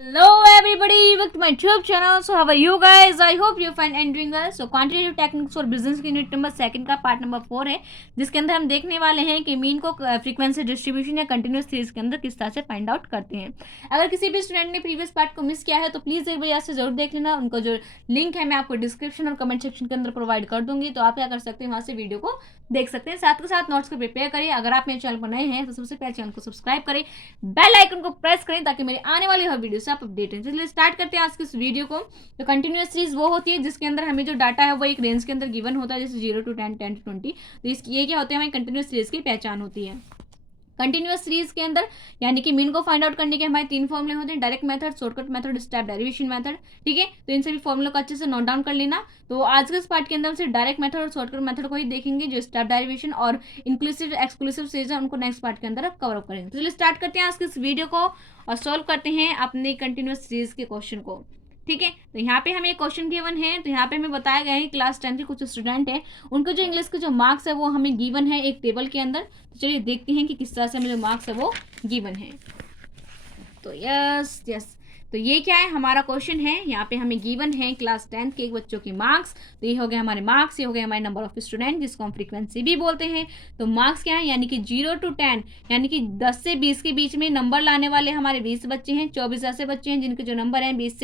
Hello everybody, welcome to my YouTube channel. So how are you guys? I hope you're fine and doing well. So quantitative techniques for business की unit number 2 का part number 4 है, जिसके अंदर हम देखने वाले हैं कि मीन को फ्रीक्वेंसी डिस्ट्रीब्यूशन या कंटिन्यूस सीरीज के अंदर किस तरह से फाइंड आउट करते हैं। अगर किसी भी स्टूडेंट ने प्रीवियस पार्ट को मिस किया है तो प्लीज़ एक बार से जरूर देख लेना। उनको जो लिंक है मैं आपको डिस्क्रिप्शन और कमेंट सेक्शन के अंदर प्रोवाइड कर दूंगी, तो आप क्या कर सकते हैं, वहाँ से वीडियो को देख सकते हैं। साथ के साथ नोट्स को प्रिपेयर करिए। अगर आप मेरे चैनल पर नए हैं तो सबसे पहले चैनल को सब्सक्राइब करें, बेल आइकन को प्रेस करें ताकि मेरे आने वाली हर वीडियो से आप अपडेट हैं। चलिए स्टार्ट करते हैं आज की इस वीडियो को। तो कंटिन्यूअस सीरीज वो होती है जिसके अंदर हमें जो डाटा है वो एक रेंज के अंदर गिवन होता है, जैसे 0 to 10, 10 to 20। तो ये क्या होते हैं, हमारी कंटिन्यूअस सीरीज की पहचान होती है। कंटिन्यूअस सीरीज के अंदर यानी कि मीन को फाइंड आउट करने के हमारे 3 फॉर्मूले होते हैं, direct method, shortcut method, step derivation method. ठीक है, तो इन सभी फॉर्मूलों को अच्छे से नोट डाउन कर लेना। तो आज के इस पार्ट के अंदर सिर्फ डायरेक्ट मेथड और शॉर्टकट मेथड को ही देखेंगे। जो स्टेप डेरिवेशन और इंक्लूसिव एक्सक्लूसिव सीरीज है उनको नेक्स्ट पार्ट के अंदर कवर अप करेंगे। तो चलिए स्टार्ट करते हैं आज के इस वीडियो को और सॉल्व करते हैं अपने कंटिन्यूअस सीरीज के क्वेश्चन को। ठीक है, तो यहाँ पे हमें क्वेश्चन गिवन है। तो यहाँ पे हमें बताया गया है क्लास 10 के कुछ स्टूडेंट हैं, उनको जो इंग्लिश के जो मार्क्स है वो हमें गिवन है एक टेबल के अंदर। तो चलिए देखते हैं कि किस तरह से हमें जो मार्क्स है वो गिवन है। तो यस यस, तो ये क्या है, हमारा क्वेश्चन है। यहाँ पे हमें गिवन है क्लास 10 के बच्चों के मार्क्स। तो ये हो गए हमारे मार्क्स, ये हो गए हमारे नंबर ऑफ स्टूडेंट, जिसको हम फ्रीक्वेंसी भी बोलते हैं। तो मार्क्स क्या है, यानी कि 0 to 10 यानी कि 10 से 20 के बीच में नंबर लाने वाले हमारे 20 बच्चे हैं। 24 ऐसे बच्चे हैं जिनके जो नंबर हैं 10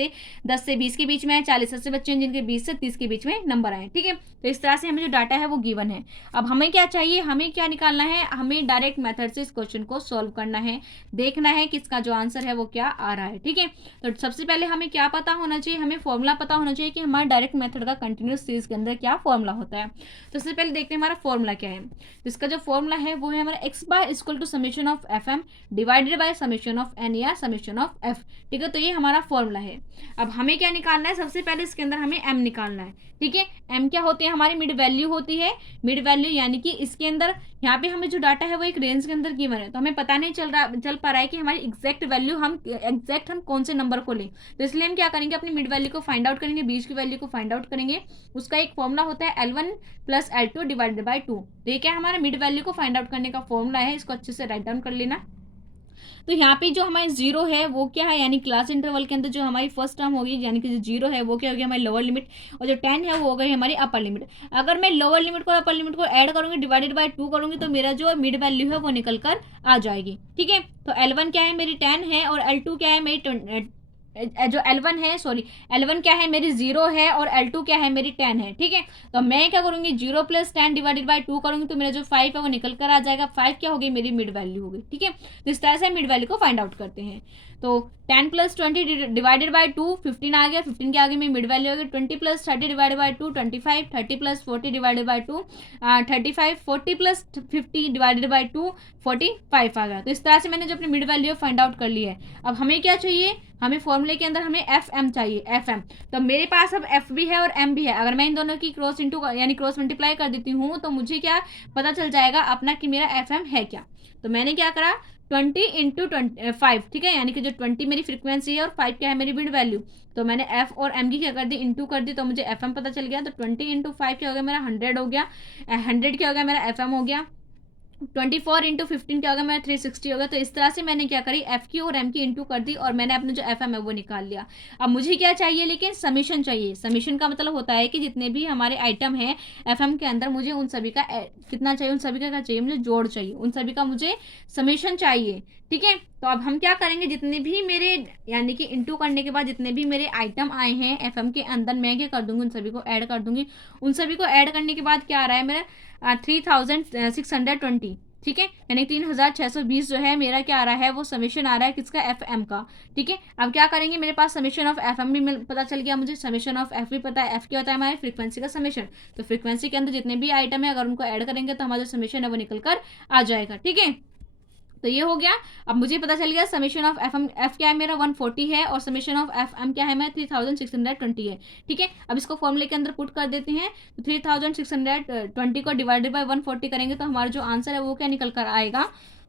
से 20 के बीच में है। 40 ऐसे बच्चे हैं जिनके 20 से 30 के बीच में नंबर आए। ठीक है, तो इस तरह से हमें जो डाटा है वो गिवन है। अब हमें क्या चाहिए, हमें क्या निकालना है, हमें डायरेक्ट मेथड से इस क्वेश्चन को सॉल्व करना है, देखना है कि इसका जो आंसर है वो क्या आ रहा है। ठीक है, तो सबसे पहले हमें क्या पता होना चाहिए, हमें फॉर्मूला पता होना चाहिए कि हमारा डायरेक्ट मेथड का कंटिन्यूस सीरीज के अंदर क्या फॉर्मूला होता है। तो सबसे पहले देखते हैं हमारा फॉर्मूला क्या है। तो इसका जो फॉर्मूला है वो है हमारा x bar equal to summation of f m divided by summation of n या समेशन ऑफ एफ। ठीक है, तो ये हमारा फॉर्मूला है। अब हमें क्या निकालना है, सबसे पहले इसके अंदर हमें m निकालना है। ठीक है, m क्या होती है, हमारी मिड वैल्यू होती है। मिड वैल्यू यानी कि इसके अंदर यहाँ पे हमें जो डाटा है वो एक रेंज के अंदर गिवन है, तो हमें पता नहीं चल पा रहा है कि हमारी एग्जैक्ट वैल्यू हम कौन से नंबर को लें। तो इसलिए हम क्या करेंगे, अपनी मिड वैल्यू को फाइंड आउट करेंगे, बीच की वैल्यू को फाइंड आउट करेंगे। उसका एक फॉर्मूला होता है L1 + L2 डिवाइडेड बाय 2। तो ये क्या हमारा मिड वैल्यू को फाइंड आउट करने का फॉर्मूला है, इसको अच्छे से राइट डाउन कर लेना। तो यहाँ पे जो हमारी 0 है वो क्या है, यानी क्लास इंटरवल के अंदर जो हमारी फर्स्ट टर्म होगी, यानी कि जो 0 है वो क्या होगी, हमारी लोअर लिमिट, और जो 10 है वो हो गई हमारी अपर लिमिट। अगर मैं लोअर लिमिट को और अपर लिमिट को ऐड करूंगी, डिवाइडेड बाय 2 करूंगी, तो मेरा जो मिड वैल्यू है वो निकल कर आ जाएगी। ठीक है, तो L1 क्या है, मेरी 10 है, और L2 क्या है, मेरी जो L1 है, सॉरी L1 क्या है, मेरी 0 है, और L2 क्या है, मेरी 10 है। ठीक है, तो मैं क्या करूंगी, 0 + 10 डिवाइडेड बाय 2 करूंगी, तो मेरा जो 5 है वो निकल कर आ जाएगा। 5 क्या होगी, मेरी मिड वैल्यू होगी। ठीक है, तो इस तरह से मिड वैल्यू को फाइंड आउट करते हैं। तो 10 + 20 डिवाइडेड बाय 2 15 आ गया। 15 के आगे मेरी मिड वैल्यू होगी। 20 + 30 divided by 2 25। 30 + 40 divided by 2 35। 40 + 50 divided by 2 45 आ गया। तो इस तरह से मैंने जो अपनी मिड वैल्यू फाइंड आउट कर ली है। अब हमें क्या चाहिए, हमें फॉर्मूले के अंदर हमें एफ एम चाहिए, एफ एम। तो मेरे पास अब एफ भी है और एम भी है। अगर मैं इन दोनों की क्रॉस इंटू यानी क्रॉस मल्टीप्लाई कर देती हूँ तो मुझे क्या पता चल जाएगा अपना कि मेरा एफ एम है क्या। तो मैंने क्या करा, 20 × 5। ठीक है, यानी कि जो 20 मेरी फ्रीक्वेंसी है और 5 क्या है मेरी मिड वैल्यू, तो मैंने एफ और एम की क्या कर दी, इंटू कर दी, तो मुझे एफ एम पता चल गया। तो 20 × 5 क्या हो गया, मेरा 100 हो गया। 100 क्या हो गया, मेरा एफ एम हो गया। 24 × 15 क्या होगा, मेरा 360 होगा। तो इस तरह से मैंने क्या करी, एफ की और एम की इंटू कर दी, और मैंने अपने जो एफ एम है वो निकाल लिया। अब मुझे क्या चाहिए, लेकिन समीशन चाहिए। समीशन का मतलब होता है कि जितने भी हमारे आइटम हैं एफ एम के अंदर, मुझे उन सभी का कितना चाहिए, उन सभी का क्या चाहिए, मुझे जोड़ चाहिए, उन सभी का मुझे समीशन चाहिए। ठीक है, तो अब हम क्या करेंगे, जितने भी मेरे यानी कि इंटू करने के बाद जितने भी मेरे आइटम आए हैं एफ एम के अंदर, मैं क्या कर दूंगी, उन सभी को ऐड कर दूंगी। उन सभी को ऐड करने के बाद क्या आ रहा है मेरा 3620। ठीक है, यानी 3620 जो है मेरा क्या आ रहा है, वो समीशन आ रहा है किसका, एफ एम का। ठीक है, अब क्या करेंगे, मेरे पास समीशन ऑफ एफ एम भी पता चल गया, मुझे समीशन ऑफ एफ भी पता है। एफ क्या होता है, हमारे फ्रीक्वेंसी का समीशन। तो फ्रीक्वेंसी के अंदर जितने भी आइटम है अगर उनको ऐड करेंगे तो हमारा जो समीशन है वो निकल कर आ जाएगा। ठीक है, तो ये हो गया। अब मुझे पता चल गया summation of f m, f क्या है मेरा 140 है, और समीशन ऑफ एफ एम क्या है मेरा 3620 है। ठीक है, अब इसको फॉर्मूले के अंदर पुट कर देते हैं। तो 3620 को डिवाइडेड बाय 140 करेंगे तो हमारा जो आंसर है वो क्या निकल कर आएगा,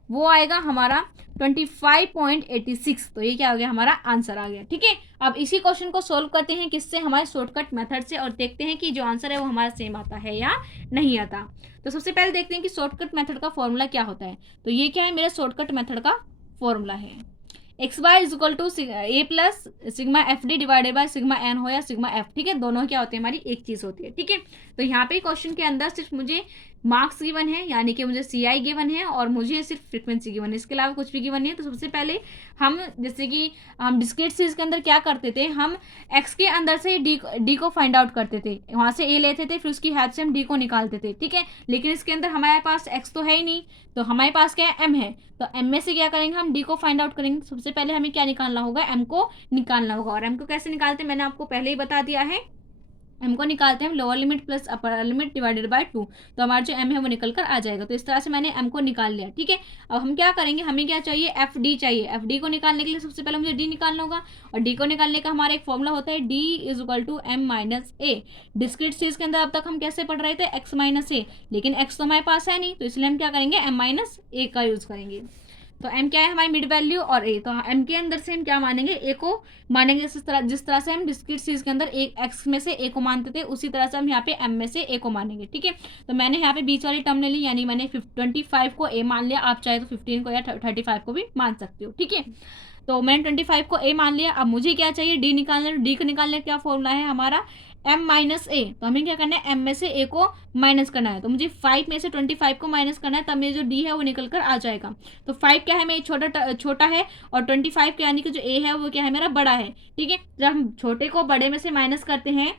वो आएगा हमारा 25.86। तो ये क्या हो गया, हमारा आंसर आ गया। ठीक है, अब इसी क्वेश्चन को सोल्व करते हैं किससे, हमारे शॉर्टकट मेथड से, और देखते हैं कि जो आंसर है वो हमारा सेम आता है या नहीं आता। तो सबसे पहले देखते हैं कि शॉर्टकट मेथड का फॉर्मूला क्या होता है। तो ये क्या है, मेरा शॉर्टकट मेथड का फॉर्मूला है x Y is equal to a plus sigma f d divided by sigma n हो या सिग्मा एफ, ठीक है, दोनों क्या होते हैं हमारी एक चीज होती है, ठीक है। तो यहाँ पे क्वेश्चन के अंदर सिर्फ मुझे मार्क्स गिवन है, यानी कि मुझे सी आई गिवन है और मुझे सिर्फ फ्रीक्वेंसी गिवन है, इसके अलावा कुछ भी गिवन नहीं है। तो सबसे पहले हम जैसे कि हम डिस्क्रीट सीरीज के अंदर क्या करते थे, हम एक्स के अंदर से डी को फाइंड आउट करते थे, वहां से ए लेते थे, फिर उसकी हेल्प से हम डी को निकालते थे, ठीक है। लेकिन इसके अंदर हमारे पास एक्स तो है ही नहीं, तो हमारे पास क्या है, एम है। तो एम में से क्या करेंगे, हम डी को फाइंड आउट करेंगे। सबसे पहले हमें क्या निकालना होगा, एम को निकालना होगा। और एम को कैसे निकालते हैं मैंने आपको पहले ही बता दिया है। एम को निकालते हैं हम lower limit plus upper limit divided by 2, तो हमारा जो एम है वो निकल कर आ जाएगा। तो इस तरह से मैंने एम को निकाल लिया, ठीक है। अब हम क्या करेंगे, हमें क्या चाहिए, एफ डी चाहिए। एफ डी को निकालने के लिए सबसे पहले मुझे डी निकालना होगा, और डी को निकालने का हमारा एक फॉर्मूला होता है, d is equal to m minus a. Discrete series के अंदर अब तक हम कैसे पढ़ रहे थे, एक्स माइनस ए, लेकिन एक्स तो हमारे पास है नहीं, तो इसलिए हम क्या करेंगे, एम माइनस ए का यूज करेंगे। तो m क्या है हमारी मिड वैल्यू और a, तो m के अंदर से हम क्या मानेंगे, a को मानेंगे। जिस तरह से हम डिस्क्रीट सीरीज के अंदर एक x में से a को मानते थे, उसी तरह से हम यहाँ पे m में से a को मानेंगे, ठीक है। तो मैंने यहाँ पे बीच वाली टर्म ले ली, यानी मैंने 25 को a मान लिया, आप चाहे तो 15 को या 35 को भी मान सकते हो, ठीक है। तो मैंने 25 को a मान लिया। अब मुझे क्या चाहिए, d निकालना। d को निकालने का क्या फॉर्मूला है हमारा, m माइनस ए। तो हमें क्या करना है, m में से a को माइनस करना है। तो मुझे 5 में से 25 को माइनस करना है, तब मेरी जो d है वो निकल कर आ जाएगा। तो 5 क्या है, मेरी छोटा है, और 25 का यानी कि जो a है वो क्या है, मेरा बड़ा है, ठीक है। जब हम छोटे को बड़े में से माइनस करते हैं,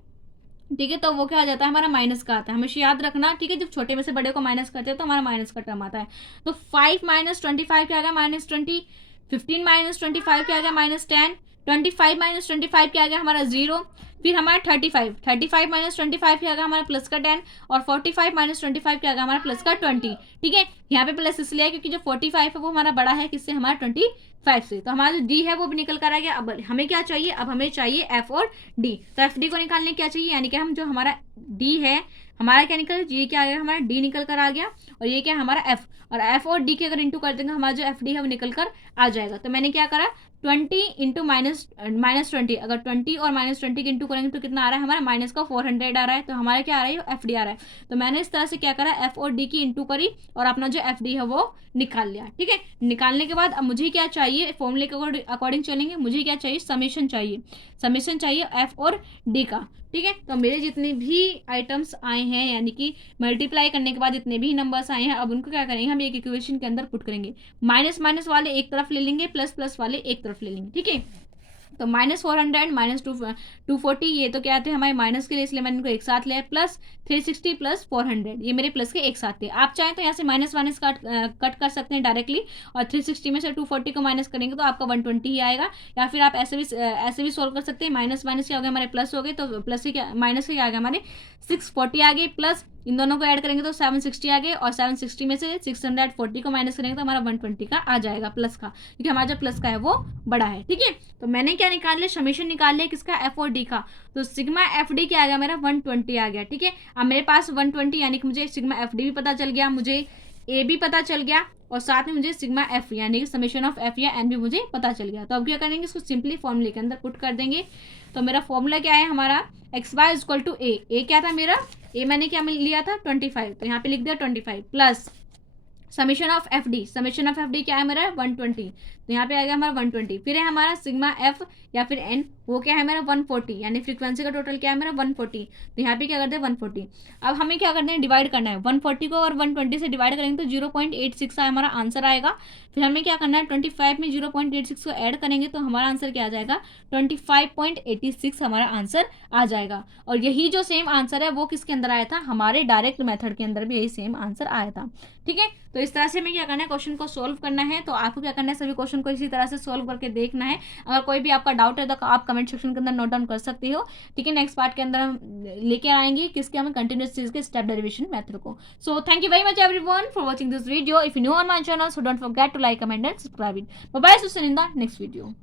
ठीक है, तो वो क्या आ जाता है, हमारा माइनस का आता है। हमेशा याद रखना, ठीक है, जब छोटे में से बड़े को माइनस करते हैं तो हमारा माइनस का टर्म आता है। तो 5 माइनस 25 क्या आ गया, माइनस 20। 15 माइनस 25 क्या आ गया, माइनस 10। 25 माइनस 25 क्या आ गया हमारा 0। फिर हमारा 35 माइनस 25 क्या आ गया हमारा प्लस का 10, और 45 माइनस 25 क्या आ गया हमारा प्लस का 20, ठीक है। यहाँ पे प्लस इसलिए क्योंकि जो 45 है वो हमारा बड़ा है किससे, हमारा 25 से। तो हमारा जो डी है वो भी निकल कर आ गया। अब हमें क्या चाहिए, अब हमें चाहिए एफ और डी। तो एफ डी को निकालने क्या चाहिए, यानी कि हम जो हमारा डी है, हमारा क्या निकल, ये क्या आ गया, हमारा डी निकल कर आ गया, और ये क्या हमारा एफ, और एफ और डी के अगर इंटू कर देंगे, हमारा जो एफ डी है वो निकल कर आ जाएगा। तो मैंने क्या करा, 20 इंटू माइनस 20, अगर 20 और माइनस 20 के इंटू करेंगे तो कितना आ रहा है हमारा, माइनस का 400 आ रहा है। तो हमारा क्या आ रहा है, एफ डी आ रहा है। तो मैंने इस तरह से क्या करा, एफ और डी की इंटू करी और अपना जो एफ डी है वो निकाल लिया, ठीक है। निकालने के बाद अब मुझे क्या चाहिए, फॉर्मूले के अकॉर्डिंग चलेंगे, मुझे क्या चाहिए, समेशन चाहिए एफ और डी का, ठीक है। तो मेरे जितने भी आइटम्स आए हैं, यानी कि मल्टीप्लाई करने के बाद जितने भी नंबर्स आए हैं, अब उनको क्या करेंगे, हम एक इक्वेशन के अंदर पुट करेंगे। माइनस माइनस वाले एक तरफ ले लेंगे, प्लस प्लस वाले एक तरफ ले लेंगे, ठीक है। तो -400 -240 ये तो क्या थे हमारे माइनस के लिए, इसलिए मैंने इनको एक साथ लिया। प्लस 360 प्लस 400 ये मेरे प्लस के एक साथ थे। आप चाहें तो यहाँ से माइनस माइनस कट कर सकते हैं डायरेक्टली, और 360 में से 240 को माइनस करेंगे तो आपका 120 ही आएगा। या फिर आप ऐसे भी सोल्व कर सकते हैं। माइनस माइनस क्या हो गया, हमारे प्लस हो गए, तो प्लस से क्या माइनस से क्या आ गया, हमारे 640 आ गए, प्लस इन दोनों को ऐड करेंगे तो 760 आ गए, और 760 में से 640 को माइनस करेंगे तो हमारा 120 का आ जाएगा प्लस का, क्योंकि हमारा जो प्लस का है वो बड़ा है, ठीक है। तो मैंने क्या निकाल लिया, समीशन निकाल लिया किसका, एफ और डी का। तो सिग्मा एफ डी क्या आ गया, मेरा 120 आ गया, ठीक है। अब मेरे पास 120 यानी कि मुझे सिग्मा एफ डी भी पता चल गया, मुझे ए भी पता चल गया, और साथ में मुझे सिग्मा एफ यानी कि समेशन ऑफ एफ या एन भी मुझे पता चल गया। तो अब क्या करेंगे, इसको सिंपली फॉर्मूले के अंदर पुट कर देंगे। तो मेरा फॉर्मूला क्या है हमारा, X Y is equal to A क्या था मेरा, ए मैंने क्या लिया था 25, तो यहाँ पे लिख दिया 25 plus summation of F D क्या है मेरा 120, तो यहाँ पे आ गया हमारा 120। फिर है हमारा सिग्मा एफ या फिर एन, वो क्या है मेरा 140, यानी फ्रीक्वेंसी का टोटल क्या है मेरा 140, तो यहाँ पे क्या करते हैं 140। अब हमें क्या करना है, डिवाइड करना है। 140 को और 120 से डिवाइड करेंगे तो 0.86 का हमारा आंसर आएगा। फिर हमें क्या करना है, 25 में 0.86 को ऐड करेंगे तो हमारा आंसर क्या आ जाएगा, 25.86 हमारा आंसर आ जाएगा। और यही जो सेम आंसर है वो किसके अंदर आया था, हमारे डायरेक्ट मेथड के अंदर भी यही सेम आंसर आया था, ठीक है। तो इस तरह से हमें क्या करना है, क्वेश्चन को सोल्व करना है। तो आपको क्या करना है, सभी क्वेश्चन को इसी तरह से सोल्व करके देखना है। अगर कोई भी आपका डाउट है तो आप कमेंट सेक्शन के अंदर नोट डाउन कर सकते हो, ठीक है। नेक्स्ट पार्ट के अंदर हम लेके आएंगे किसके, हमें कंटिन्यूअस सीरीज के स्टेप डेरिवेशन मेथड को। So thank you very much everyone for watching this video. If you new on my channel, so don't forget to like, comment and subscribe it. Bye bye, see you in the next video.